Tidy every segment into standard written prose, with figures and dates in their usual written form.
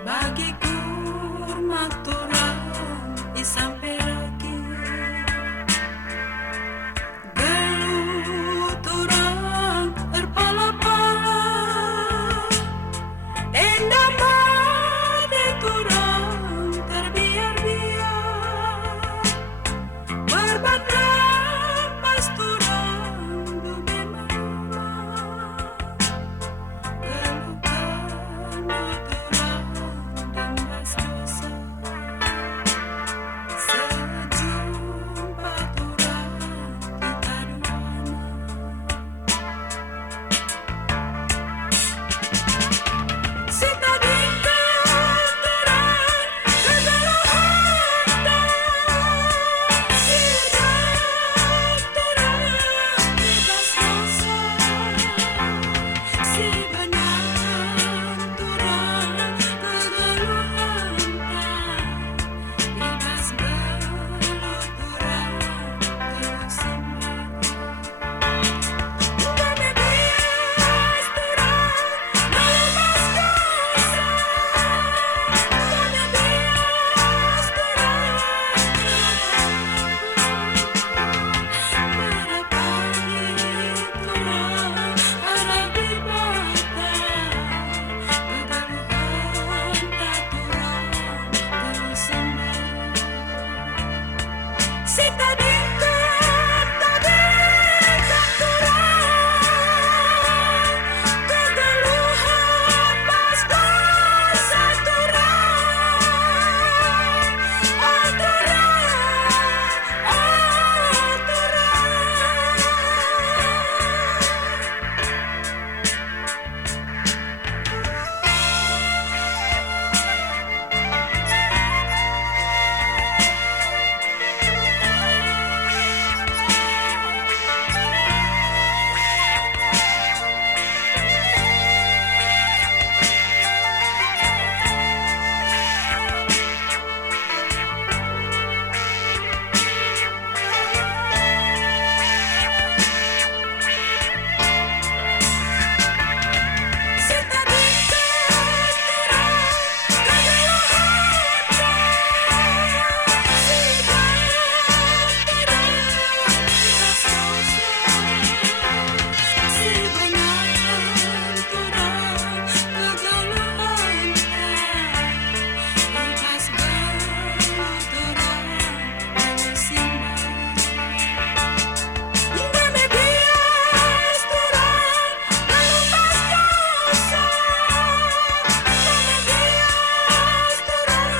Bagiku makturang isang pergi geluturang erpala-pala endah made turang terbiar-biar berbandang pasturang dube mawar gelukan nuturang dembas dosa sejumpa turang kita duana sita diktat turang kegelapan sidak turang bebas dosa si benang turang kegeluhan bebas beluturang kelusimban Dame bias turang melepas dosa Dame bias turang merepati turang arah di mata kegeluhan tak turang kelusimban Sita diktat turang kegeluhan pas dosa turang oh turang Sita diktat Dame bias turang melepas dosa Dame bias turang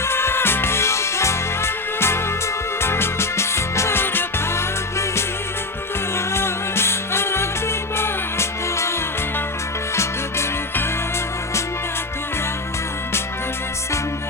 pada pagi turang arah di mata kegeluhan tak turang kelusimban